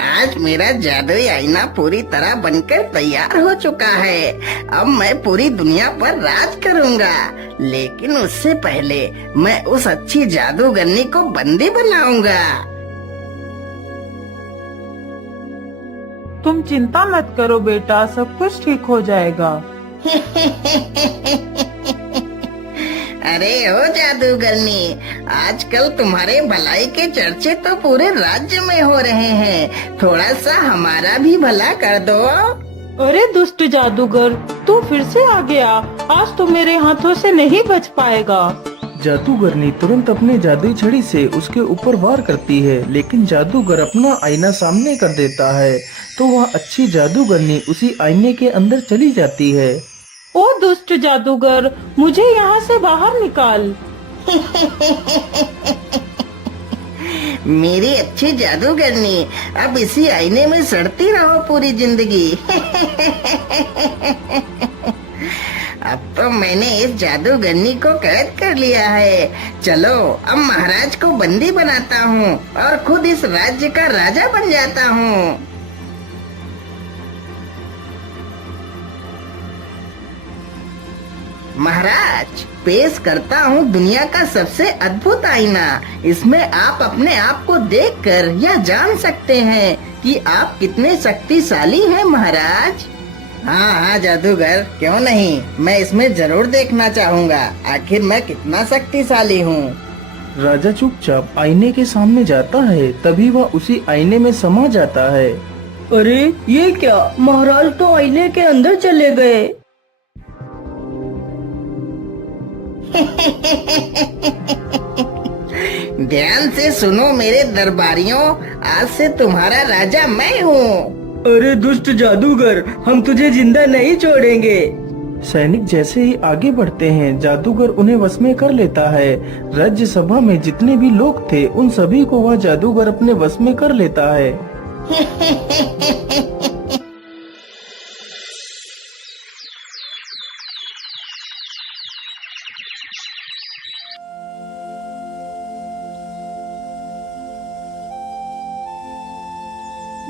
आज मेरा जादुई आईना पूरी तरह बनकर तैयार हो चुका है। अब मैं पूरी दुनिया पर राज करूंगा, लेकिन उससे पहले मैं उस अच्छी जादूगरनी को बंदी बनाऊंगा। तुम चिंता मत करो बेटा, सब कुछ ठीक हो जाएगा। अरे ओ जादूगरनी, आजकल तुम्हारे भलाई के चर्चे तो पूरे राज्य में हो रहे हैं। थोड़ा सा हमारा भी भला कर दो। अरे दुष्ट जादूगर, तू फिर से आ गया। आज तो मेरे हाथों से नहीं बच पाएगा। जादूगरनी तुरंत अपने जादुई छड़ी से उसके ऊपर वार करती है, लेकिन जादूगर अपना आईना सामने कर देता है तो वह अच्छी जादूगरनी उसी आईने के अंदर चली जाती है। ओ दुष्ट जादूगर, मुझे यहाँ से बाहर निकाल। मेरी अच्छी जादूगरनी, अब इसी आईने में सड़ती रहो पूरी जिंदगी। अब तो मैंने इस जादूगरनी को कैद कर लिया है। चलो अब महाराज को बंदी बनाता हूँ और खुद इस राज्य का राजा बन जाता हूँ। महाराज, पेश करता हूँ दुनिया का सबसे अद्भुत आईना। इसमें आप अपने आप को देखकर यह जान सकते हैं कि आप कितने शक्तिशाली हैं महाराज। हाँ हाँ जादूगर, क्यों नहीं, मैं इसमें जरूर देखना चाहूँगा आखिर मैं कितना शक्तिशाली हूँ। राजा चुपचाप आईने के सामने जाता है, तभी वह उसी आईने में समा जाता है। अरे ये क्या, महाराज तो आईने के अंदर चले गए। ध्यान से सुनो मेरे दरबारियों, आज से तुम्हारा राजा मैं हूँ। अरे दुष्ट जादूगर, हम तुझे जिंदा नहीं छोड़ेंगे। सैनिक जैसे ही आगे बढ़ते हैं, जादूगर उन्हें वश में कर लेता है। राज्य सभा में जितने भी लोग थे उन सभी को वह जादूगर अपने वश में कर लेता है।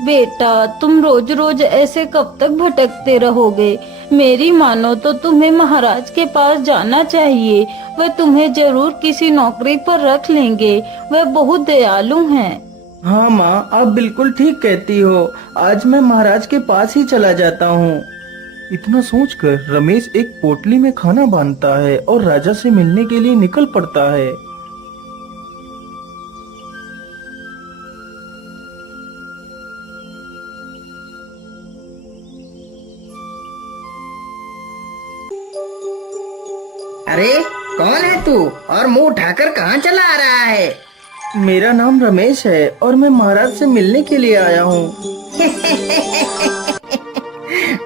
बेटा, तुम रोज रोज ऐसे कब तक भटकते रहोगे? मेरी मानो तो तुम्हें महाराज के पास जाना चाहिए। वह तुम्हें जरूर किसी नौकरी पर रख लेंगे। वह बहुत दयालु हैं। हाँ माँ, आप बिल्कुल ठीक कहती हो। आज मैं महाराज के पास ही चला जाता हूँ। इतना सोचकर रमेश एक पोटली में खाना बांधता है और राजा से मिलने के लिए निकल पड़ता है। अरे कौन है तू और मुंह उठाकर कहाँ चला आ रहा है? मेरा नाम रमेश है और मैं महाराज से मिलने के लिए आया हूँ।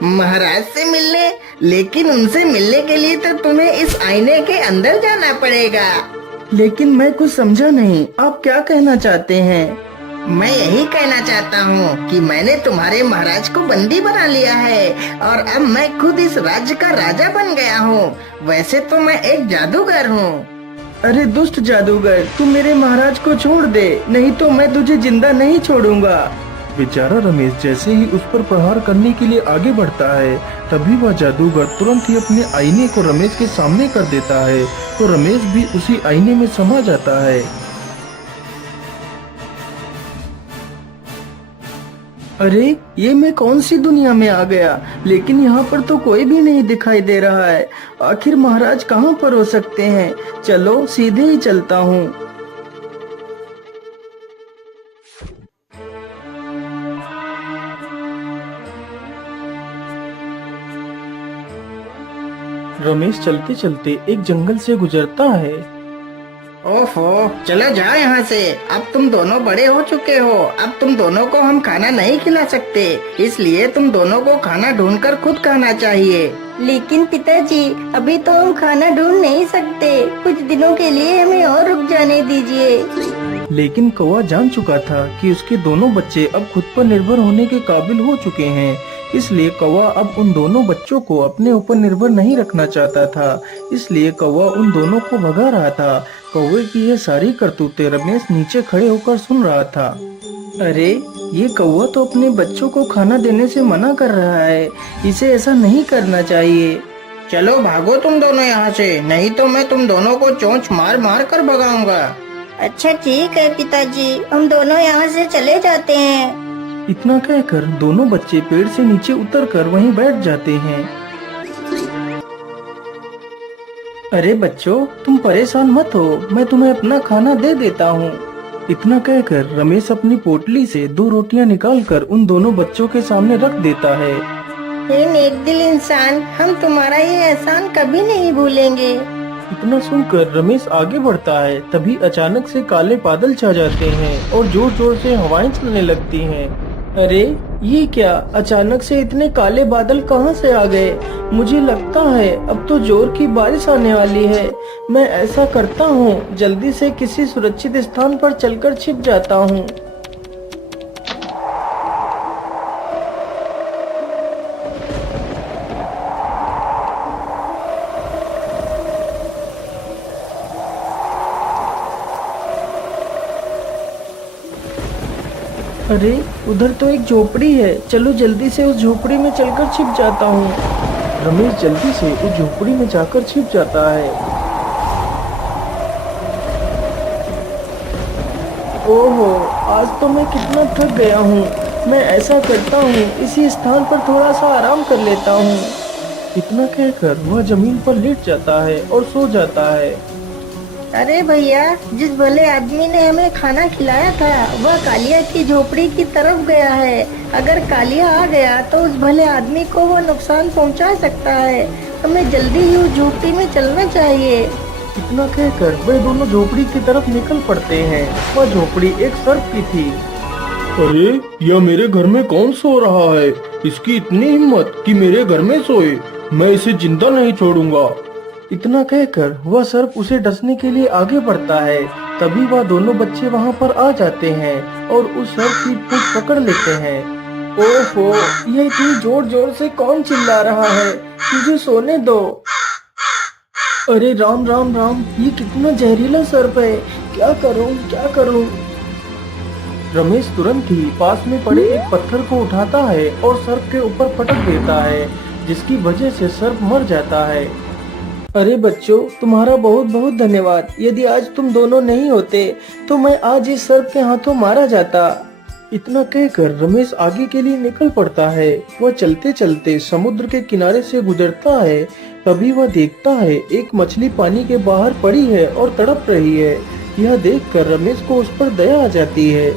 महाराज से मिलने? लेकिन उनसे मिलने के लिए तो तुम्हें इस आईने के अंदर जाना पड़ेगा। लेकिन मैं कुछ समझा नहीं, आप क्या कहना चाहते हैं? मैं यही कहना चाहता हूँ कि मैंने तुम्हारे महाराज को बंदी बना लिया है और अब मैं खुद इस राज्य का राजा बन गया हूँ। वैसे तो मैं एक जादूगर हूँ। अरे दुष्ट जादूगर, तू मेरे महाराज को छोड़ दे, नहीं तो मैं तुझे जिंदा नहीं छोड़ूंगा। बेचारा रमेश जैसे ही उस पर प्रहार करने के लिए आगे बढ़ता है, तभी वह जादूगर तुरंत ही अपने आईने को रमेश के सामने कर देता है, तो रमेश भी उसी आईने में समा जाता है। अरे ये मैं कौन सी दुनिया में आ गया? लेकिन यहाँ पर तो कोई भी नहीं दिखाई दे रहा है। आखिर महाराज कहाँ पर हो सकते हैं? चलो सीधे ही चलता हूँ। रमेश चलते चलते एक जंगल से गुजरता है। ओफो, चलो जाओ यहाँ से। अब तुम दोनों बड़े हो चुके हो। अब तुम दोनों को हम खाना नहीं खिला सकते, इसलिए तुम दोनों को खाना ढूंढकर खुद खाना चाहिए। लेकिन पिताजी, अभी तो हम खाना ढूंढ नहीं सकते। कुछ दिनों के लिए हमें और रुक जाने दीजिए। लेकिन कौवा जान चुका था कि उसके दोनों बच्चे अब खुद पर निर्भर होने के काबिल हो चुके हैं, इसलिए कौवा अब उन दोनों बच्चों को अपने ऊपर निर्भर नहीं रखना चाहता था। इसलिए कौवा उन दोनों को भगा रहा था। कौवे की ये सारी करतूतें रमेश नीचे खड़े होकर सुन रहा था। अरे ये कौवा तो अपने बच्चों को खाना देने से मना कर रहा है, इसे ऐसा नहीं करना चाहिए। चलो भागो तुम दोनों यहाँ से, नहीं तो मैं तुम दोनों को चोंच मार मार कर भगाऊंगा। अच्छा ठीक है पिताजी, हम दोनों यहाँ से चले जाते हैं। इतना कहकर दोनों बच्चे पेड़ से नीचे उतरकर वहीं बैठ जाते हैं। अरे बच्चों, तुम परेशान मत हो, मैं तुम्हें अपना खाना दे देता हूँ। इतना कहकर रमेश अपनी पोटली से 2 रोटियां निकालकर उन दोनों बच्चों के सामने रख देता है। हे नेक दिल इंसान, हम तुम्हारा ये एहसान कभी नहीं भूलेंगे। इतना सुनकर रमेश आगे बढ़ता है, तभी अचानक से काले बादल छा जाते हैं और जोर जोर से हवाएं चलने लगती हैं। अरे ये क्या, अचानक से इतने काले बादल कहाँ से आ गए? मुझे लगता है अब तो जोर की बारिश आने वाली है। मैं ऐसा करता हूँ, जल्दी से किसी सुरक्षित स्थान पर चलकर छिप जाता हूँ। अरे उधर तो एक झोपड़ी है, चलो जल्दी से उस झोपड़ी में चलकर छिप जाता हूँ। रमेश जल्दी से उस झोपड़ी में जाकर छिप जाता है। ओहो, आज तो मैं कितना थक गया हूँ। मैं ऐसा करता हूँ, इसी स्थान पर थोड़ा सा आराम कर लेता हूँ। इतना कहकर वह जमीन पर लेट जाता है और सो जाता है। अरे भैया, जिस भले आदमी ने हमें खाना खिलाया था वह कालिया की झोपड़ी की तरफ गया है। अगर कालिया आ गया तो उस भले आदमी को वो नुकसान पहुंचा सकता है। हमें जल्दी ही उस झोपड़ी में चलना चाहिए। इतना कहकर वे दोनों झोपड़ी की तरफ निकल पड़ते हैं। वह झोपड़ी एक सर्प की थी। अरे यह मेरे घर में कौन सो रहा है? इसकी इतनी हिम्मत कि मेरे घर में सोए। मैं इसे जिंदा नहीं छोड़ूंगा। इतना कहकर वह सर्प उसे डसने के लिए आगे बढ़ता है। तभी वह दोनों बच्चे वहां पर आ जाते हैं और उस सर्प की पूंछ पकड़ लेते हैं। ओहो, ये इतनी जोर जोर से कौन चिल्ला रहा है? मुझे सोने दो। अरे राम राम राम, ये कितना जहरीला सर्प है। क्या करूं, क्या करूं? रमेश तुरंत ही पास में पड़े एक पत्थर को उठाता है और सर्प के ऊपर पटक देता है, जिसकी वजह से सर्प मर जाता है। अरे बच्चों, तुम्हारा बहुत बहुत धन्यवाद। यदि आज तुम दोनों नहीं होते तो मैं आज इस सर्प के हाथों मारा जाता। इतना कहकर रमेश आगे के लिए निकल पड़ता है। वह चलते चलते समुद्र के किनारे से गुजरता है। तभी वह देखता है एक मछली पानी के बाहर पड़ी है और तड़प रही है। यह देखकर रमेश को उस पर दया आ जाती है।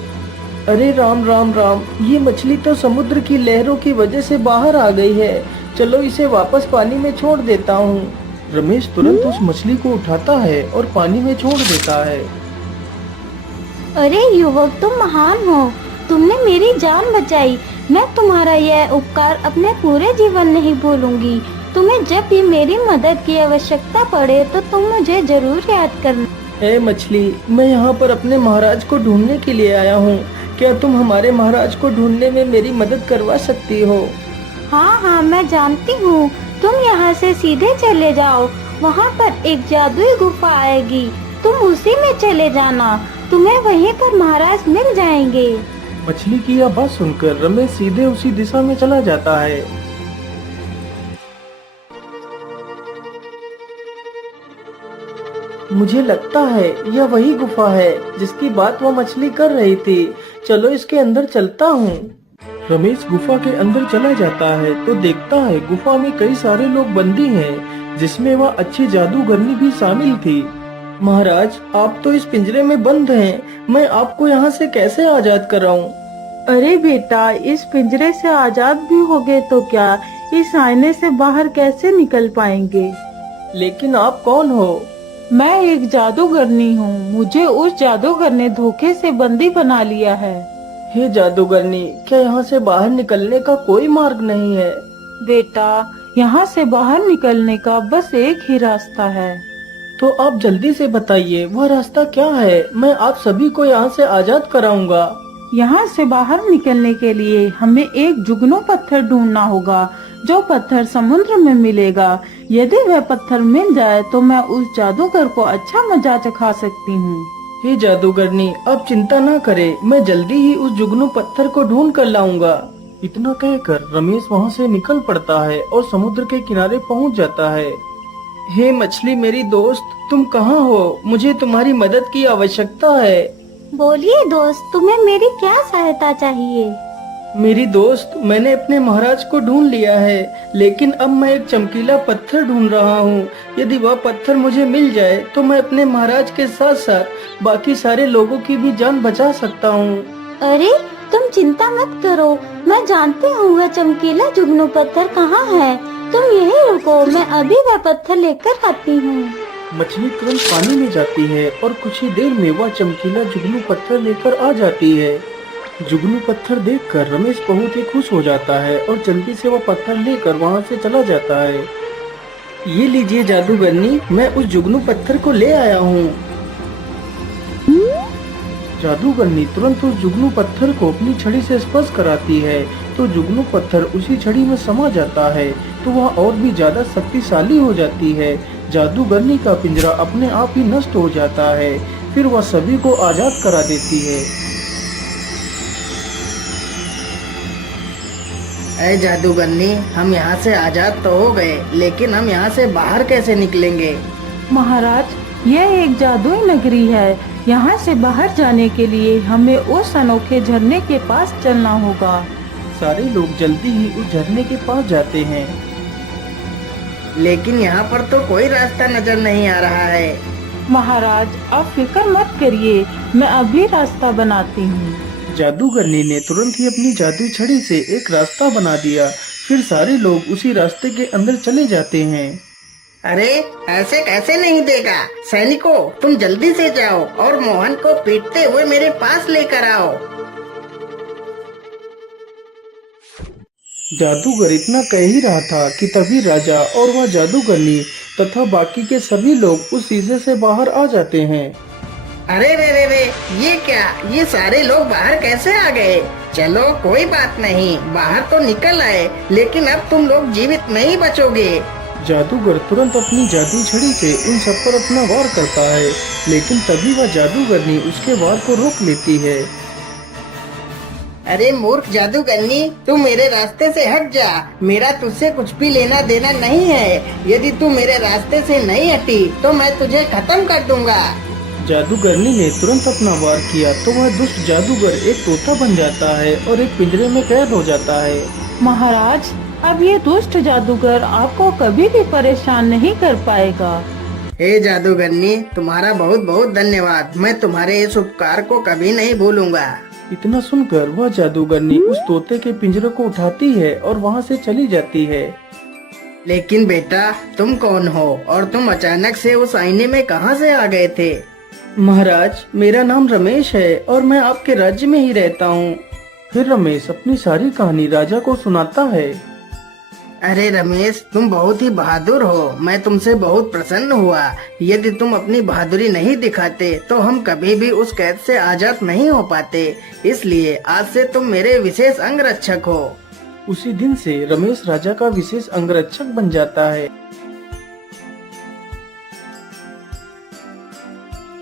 अरे राम राम राम, ये मछली तो समुद्र की लहरों की वजह से बाहर आ गई है। चलो इसे वापस पानी में छोड़ देता हूँ। रमेश तुरंत उस मछली को उठाता है और पानी में छोड़ देता है। अरे युवक, तुम महान हो, तुमने मेरी जान बचाई। मैं तुम्हारा यह उपकार अपने पूरे जीवन नहीं भूलूंगी। तुम्हें जब भी मेरी मदद की आवश्यकता पड़े तो तुम मुझे जरूर याद करना। ए मछली, मैं यहाँ पर अपने महाराज को ढूंढने के लिए आया हूँ। क्या तुम हमारे महाराज को ढूंढने में मेरी मदद करवा सकती हो? हाँ हाँ, मैं जानती हूँ। तुम यहाँ से सीधे चले जाओ, वहाँ पर एक जादुई गुफा आएगी, तुम उसी में चले जाना। तुम्हें वहीं पर महाराज मिल जाएंगे। मछली की यह बात सुनकर रमेश सीधे उसी दिशा में चला जाता है। मुझे लगता है यह वही गुफा है जिसकी बात वह मछली कर रही थी। चलो इसके अंदर चलता हूँ। रमेश गुफा के अंदर चला जाता है तो देखता है गुफा में कई सारे लोग बंदी हैं, जिसमें वह अच्छी जादूगरनी भी शामिल थी। महाराज, आप तो इस पिंजरे में बंद हैं। मैं आपको यहाँ से कैसे आजाद कराऊं? अरे बेटा, इस पिंजरे से आजाद भी होगे तो क्या, इस आईने से बाहर कैसे निकल पाएंगे? लेकिन आप कौन हो? मैं एक जादूगरनी हूँ। मुझे उस जादूगर ने धोखे से बंदी बना लिया है। हे जादूगरनी, क्या यहाँ से बाहर निकलने का कोई मार्ग नहीं है? बेटा, यहाँ से बाहर निकलने का बस एक ही रास्ता है। तो आप जल्दी से बताइए, वह रास्ता क्या है? मैं आप सभी को यहाँ से आजाद कराऊंगा। यहाँ से बाहर निकलने के लिए हमें एक जुगनू पत्थर ढूंढना होगा, जो पत्थर समुद्र में मिलेगा, यदि वह पत्थर मिल जाए तो मैं उस जादूगर को अच्छा मजा चखा सकती हूँ। हे जादूगरनी, आप चिंता ना करें, मैं जल्दी ही उस जुगनू पत्थर को ढूंढ कर लाऊंगा। इतना कहकर रमेश वहाँ से निकल पड़ता है और समुद्र के किनारे पहुँच जाता है। हे मछली मेरी दोस्त, तुम कहाँ हो? मुझे तुम्हारी मदद की आवश्यकता है। बोलिए दोस्त, तुम्हें मेरी क्या सहायता चाहिए? मेरी दोस्त, मैंने अपने महाराज को ढूंढ लिया है, लेकिन अब मैं एक चमकीला पत्थर ढूंढ रहा हूँ। यदि वह पत्थर मुझे मिल जाए तो मैं अपने महाराज के साथ साथ बाकी सारे लोगों की भी जान बचा सकता हूँ। अरे तुम चिंता मत करो, मैं जानती हूँ वह चमकीला जुगनू पत्थर कहाँ है। तुम यहीं रुको, मैं अभी वह पत्थर लेकर आती हूँ। मछली तुरंत पानी में जाती है और कुछ ही देर में वह चमकीला जुगनू पत्थर लेकर आ जाती है। जुगनू पत्थर देखकर रमेश बहुत ही खुश हो जाता है और जल्दी से वह पत्थर लेकर वहाँ से चला जाता है। ये लीजिए जादूगरनी, मैं उस जुगनू पत्थर को ले आया हूँ। जादूगरनी तुरंत उस जुगनू पत्थर को अपनी छड़ी से स्पर्श कराती है तो जुगनू पत्थर उसी छड़ी में समा जाता है, तो वह और भी ज्यादा शक्तिशाली हो जाती है। जादूगरनी का पिंजरा अपने आप ही नष्ट हो जाता है। फिर वह सभी को आजाद करा देती है। अरे जादूगरनी, हम यहाँ से आजाद तो हो गए, लेकिन हम यहाँ से बाहर कैसे निकलेंगे? महाराज, यह एक जादुई नगरी है। यहाँ से बाहर जाने के लिए हमें उस अनोखे झरने के पास चलना होगा। सारे लोग जल्दी ही उस झरने के पास जाते हैं। लेकिन यहाँ पर तो कोई रास्ता नजर नहीं आ रहा है। महाराज, आप फिक्र मत करिए, मैं अभी रास्ता बनाती हूँ। जादूगरनी ने तुरंत ही अपनी जादुई छड़ी से एक रास्ता बना दिया। फिर सारे लोग उसी रास्ते के अंदर चले जाते हैं। अरे ऐसे कैसे नहीं देगा? सैनिकों, तुम जल्दी से जाओ और मोहन को पीटते हुए मेरे पास लेकर आओ। जादूगर इतना कह ही रहा था कि तभी राजा और वह जादूगरनी तथा बाकी के सभी लोग उस शीशे से बाहर आ जाते हैं। अरे रे रे रे, ये क्या? ये सारे लोग बाहर कैसे आ गए? चलो कोई बात नहीं, बाहर तो निकल आए, लेकिन अब तुम लोग जीवित नहीं बचोगे। जादूगर तुरंत अपनी जादुई छड़ी से उन सब पर अपना वार करता है, लेकिन तभी वह जादूगरनी उसके वार को रोक लेती है। अरे मूर्ख जादूगरनी, तू मेरे रास्ते से हट जा। मेरा तुझसे कुछ भी लेना देना नहीं है। यदि तू मेरे रास्ते से नहीं हटी तो मैं तुझे खत्म कर दूंगा। जादूगरनी ने तुरंत अपना वार किया तो वह दुष्ट जादूगर एक तोता बन जाता है और एक पिंजरे में कैद हो जाता है। महाराज, अब ये दुष्ट जादूगर आपको कभी भी परेशान नहीं कर पाएगा। हे जादूगरनी, तुम्हारा बहुत बहुत धन्यवाद। मैं तुम्हारे इस उपकार को कभी नहीं भूलूंगा। इतना सुनकर वह जादूगरनी उस तोते के पिंजरे को उठाती है और वहाँ से चली जाती है। लेकिन बेटा, तुम कौन हो और तुम अचानक से उस आईने में कहां से आ गए थे? महाराज, मेरा नाम रमेश है और मैं आपके राज्य में ही रहता हूँ। फिर रमेश अपनी सारी कहानी राजा को सुनाता है। अरे रमेश, तुम बहुत ही बहादुर हो। मैं तुमसे बहुत प्रसन्न हुआ। यदि तुम अपनी बहादुरी नहीं दिखाते तो हम कभी भी उस कैद से आजाद नहीं हो पाते। इसलिए आज से तुम मेरे विशेष अंगरक्षक हो। उसी दिन से रमेश राजा का विशेष अंगरक्षक बन जाता है।